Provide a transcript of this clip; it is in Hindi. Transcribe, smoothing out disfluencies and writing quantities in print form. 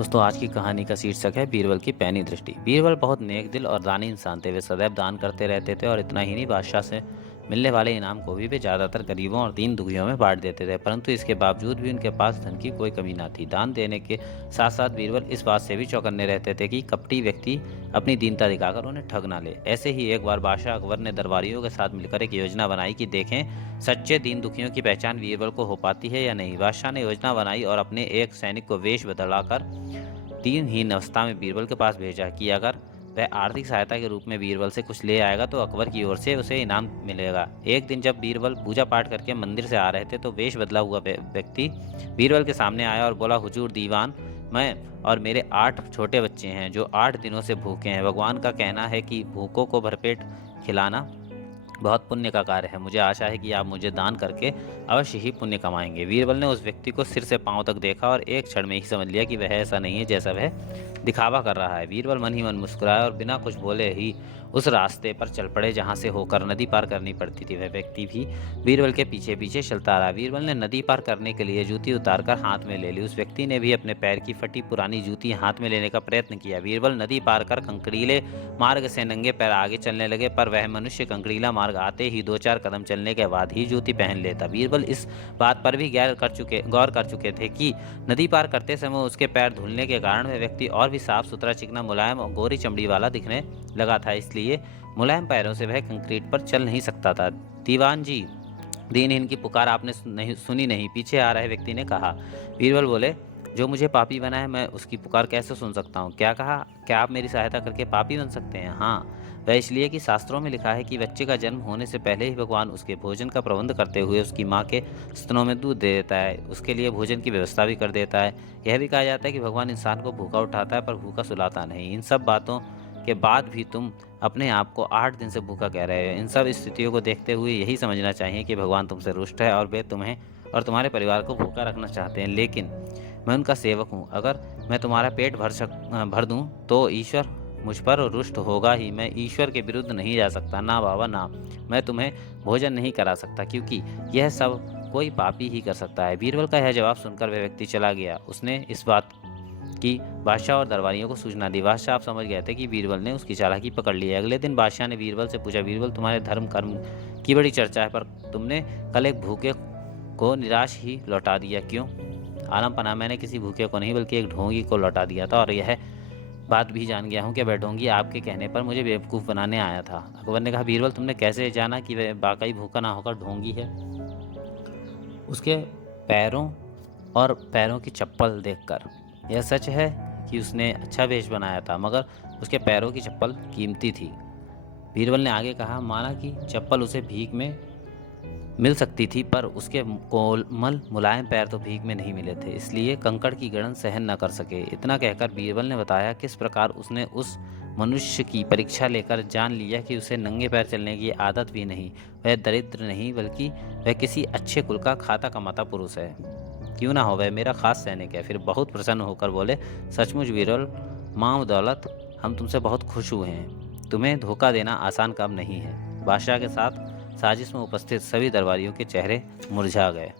दोस्तों आज की कहानी का शीर्षक है बीरबल की पैनी दृष्टि। बीरबल बहुत नेक दिल और दानी इंसान थे। वे सदैव दान करते रहते थे और इतना ही नहीं, बादशाह से मिलने वाले इनाम को भी वे ज्यादातर गरीबों और दीन दुखियों में बांट देते थे। परंतु इसके बावजूद भी उनके पास धन की कोई कमी ना थी। दान देने के साथ साथ बीरबल इस बात से भी चौकन्ने रहते थे कि कपटी व्यक्ति अपनी दीनता दिखाकर उन्हें ठग ना ले। ऐसे ही एक बार बादशाह अकबर ने दरबारियों के साथ मिलकर एक योजना बनाई कि देखें सच्चे दीन दुखियों की पहचान बीरबल को हो पाती है या नहीं। बादशाह ने योजना बनाई और अपने एक सैनिक को वेश बदलाकर दिनहीन अवस्था में बीरबल के पास भेजा कि अगर वह आर्थिक सहायता के रूप में बीरबल से कुछ ले आएगा तो अकबर की ओर से उसे इनाम मिलेगा। एक दिन जब बीरबल पूजा पाठ करके मंदिर से आ रहे थे तो वेश बदला हुआ व्यक्ति बीरबल के सामने आया और बोला, हुजूर दीवान, मैं और मेरे 8 छोटे बच्चे हैं जो 8 दिनों से भूखे हैं। भगवान का कहना है कि भूखों को भरपेट खिलाना बहुत पुण्य का कार्य है। मुझे आशा है कि आप मुझे दान करके अवश्य ही पुण्य कमाएंगे। बीरबल ने उस व्यक्ति को सिर से पांव तक देखा और एक क्षण में ही समझ लिया कि वह ऐसा नहीं है जैसा वह दिखावा कर रहा है। बीरबल मन ही मन मुस्कुराया और बिना कुछ बोले ही उस रास्ते पर चल पड़े जहां से होकर नदी पार करनी पड़ती थी। वह व्यक्ति भी बीरबल के पीछे पीछे चलता रहा। बीरबल ने नदी पार करने के लिए जूती उतारकर हाथ में ले ली। उस व्यक्ति ने भी अपने पैर की फटी पुरानी जूती हाथ में लेने का प्रयत्न किया। बीरबल नदी पार कर कंकड़ीले मार्ग से नंगे पैर आगे चलने लगे, पर वह मनुष्य कंकड़ीला मार्ग आते ही 2-4 कदम चलने के बाद ही जूती पहन लेता। बीरबल इस बात पर भी गौर कर चुके थे कि नदी पार करते समय उसके पैर धुलने के कारण वह व्यक्ति और भी साफ सुथरा, चिकना, मुलायम और गोरी चमड़ी वाला दिखने लगा था। इसलिए मुलायम पैरों से वह कंक्रीट पर चल नहीं सकता था। दीवान जी, दीनहीन की पुकार आपने सुनी नहीं, पीछे आ रहे व्यक्ति ने कहा। बीरबल बोले, जो मुझे पापी बना है मैं उसकी पुकार कैसे सुन सकता हूँ? क्या कहा? क्या आप मेरी सहायता करके पापी बन सकते हैं? हाँ, वह इसलिए कि शास्त्रों में लिखा है कि बच्चे का जन्म होने से पहले ही भगवान उसके भोजन का प्रबंध करते हुए उसकी माँ के स्तनों में दूध दे देता है, उसके लिए भोजन की व्यवस्था भी कर देता है। यह भी कहा जाता है कि भगवान इंसान को भूखा उठाता है पर भूखा सुलाता नहीं। इन सब बातों के बाद भी तुम अपने आप को 8 दिन से भूखा कह रहे हो। इन सब स्थितियों को देखते हुए यही समझना चाहिए कि भगवान तुमसे रुष्ट है और वे तुम्हें और तुम्हारे परिवार को भूखा रखना चाहते हैं। लेकिन मैं उनका सेवक हूँ। अगर मैं तुम्हारा पेट भर दूं तो ईश्वर मुझ पर रुष्ट होगा ही। मैं ईश्वर के विरुद्ध नहीं जा सकता। ना बाबा ना, मैं तुम्हें भोजन नहीं करा सकता क्योंकि यह सब कोई पापी ही कर सकता है। बीरबल का यह जवाब सुनकर वह व्यक्ति चला गया। उसने इस बात की बादशाह और दरबारियों को सूचना दी। बादशाह आप समझ गए थे कि बीरबल ने उसकी चालाकी पकड़ ली है। अगले दिन बादशाह ने बीरबल से पूछा, बीरबल, तुम्हारे धर्म कर्म की बड़ी चर्चा है पर तुमने कल एक भूखे को निराश ही लौटा दिया, क्यों? आलम पना, मैंने किसी भूखे को नहीं बल्कि एक ढोंगी को लौटा दिया था और यह बात भी जान गया हूँ कि वह ढोंगी आपके कहने पर मुझे बेवकूफ़ बनाने आया था। अकबर ने कहा, बीरबल, तुमने कैसे जाना कि वह वाकई भूखा ना होकर ढोंगी है? उसके पैरों और पैरों की चप्पल देखकर यह सच है कि उसने अच्छा वेश बनाया था, मगर उसके पैरों की चप्पल कीमती थी। बीरबल ने आगे कहा, माना कि चप्पल उसे भीख में मिल सकती थी पर उसके कोमल मुलायम पैर तो भीख में नहीं मिले थे, इसलिए कंकड़ की गड़न सहन न कर सके। इतना कहकर बीरबल ने बताया किस प्रकार उसने उस मनुष्य की परीक्षा लेकर जान लिया कि उसे नंगे पैर चलने की आदत भी नहीं, वह दरिद्र नहीं बल्कि वह किसी अच्छे कुल का खाता कमाता पुरुष है। क्यों ना हो, वह मेरा खास सैनिक है। फिर बहुत प्रसन्न होकर बोले, सचमुच बीरबल, माम दौलत, हम तुमसे बहुत खुश हुए हैं। तुम्हें धोखा देना आसान काम नहीं है। बादशाह के साथ साजिश में उपस्थित सभी दरबारियों के चेहरे मुरझा गए।